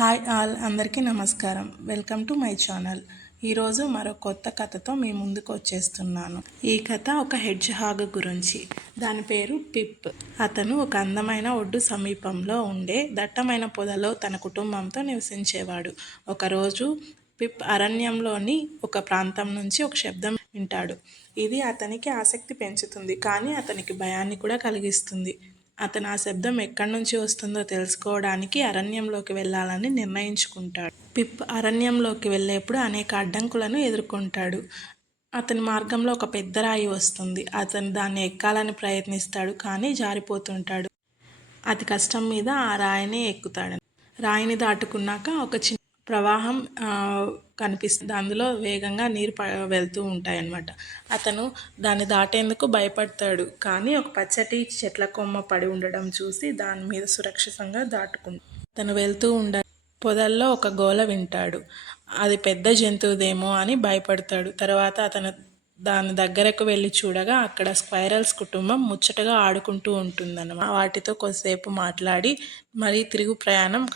Hi all, అందరికీ నమస్కారం. Welcome to my channel. ఈరోజు మరో కొత్త కథతో మీ ముందుకు వచ్చేస్తున్నాను. ఈ కథ ఒక హెడ్జ్ హాగ్ గురించి. దాని పేరు పిప్. అతను ఒక అందమైన ఒడ్డు సమీపంలో ఉండే దట్టమైన పొదలో తన కుటుంబంతో నివసించేవాడు. ఒకరోజు పిప్ అరణ్యంలోని ఒక ప్రాంతం నుంచి ఒక శబ్దం వింటాడు. ఇది అతనికి ఆసక్తి పెంచుతుంది, కానీ అతనికి భయాన్ని కూడా కలిగిస్తుంది. అతను ఆ శబ్దం ఎక్కడి నుంచి వస్తుందో తెలుసుకోవడానికి అరణ్యంలోకి వెళ్ళాలని నిర్ణయించుకుంటాడు. పిప్ అరణ్యంలోకి వెళ్ళేప్పుడు అనేక అడ్డంకులను ఎదుర్కొంటాడు. అతని మార్గంలో ఒక పెద్ద రాయి వస్తుంది. అతను దాన్ని ఎక్కాలని ప్రయత్నిస్తాడు, కానీ జారిపోతుంటాడు. అతి కష్టం మీద ఆ రాయిని ఎక్కుతాడు. రాయిని దాటుకున్నాక ఒక చిన్న ప్రవాహం కనిపిస్తుంది. అందులో వేగంగా నీరు వెళ్తూ ఉంటాయన్నమాట. అతను దాన్ని దాటేందుకు భయపడతాడు, కానీ ఒక పచ్చటి చెట్ల కొమ్మ పడి ఉండడం చూసి దాని మీద సురక్షితంగా దాటుకుంటాడు. అతను వెళ్తూ పొదల్లో ఒక గోల వింటాడు. అది పెద్ద జంతువుదేమో అని భయపడతాడు. తర్వాత అతను దాని దగ్గరకు వెళ్ళి చూడగా అక్కడ స్క్వైరల్స్ కుటుంబం ముచ్చటగా ఆడుకుంటూ ఉంటుందన్నమాట. వాటితో కొద్దిసేపు మాట్లాడి మరీ తిరుగు ప్రయాణం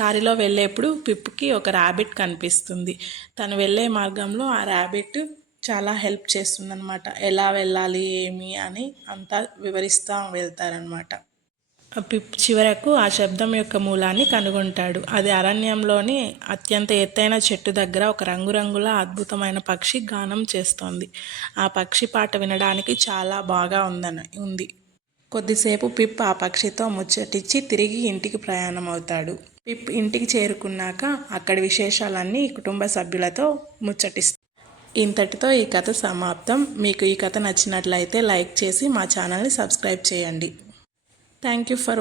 దారిలో వెళ్ళేప్పుడు పిప్కి ఒక ర్యాబిట్ కనిపిస్తుంది. తను వెళ్ళే మార్గంలో ఆ ర్యాబిట్ చాలా హెల్ప్ చేస్తుందన్నమాట. ఎలా వెళ్ళాలి ఏమి అని అంతా వివరిస్తూ వెళ్తారనమాట. పిప్ చివరకు ఆ శబ్దం యొక్క మూలాన్ని కనుగొంటాడు. అది అరణ్యంలోని అత్యంత ఎత్తైన చెట్టు దగ్గర ఒక రంగురంగుల అద్భుతమైన పక్షి గానం చేస్తోంది. ఆ పక్షి పాట వినడానికి చాలా బాగా ఉంది. కొద్దిసేపు పిప్ ఆ పక్షితో ముచ్చటించి తిరిగి ఇంటికి ప్రయాణం అవుతాడు. పిప్ ఇంటికి చేరుకున్నాక అక్కడి విశేషాలన్నీ కుటుంబ సభ్యులతో ముచ్చటిస్తాడు. ఇంతటితో ఈ కథ సమాప్తం. మీకు ఈ కథ నచ్చినట్లయితే లైక్ చేసి మా ఛానల్ని సబ్స్క్రైబ్ చేయండి. Thank you for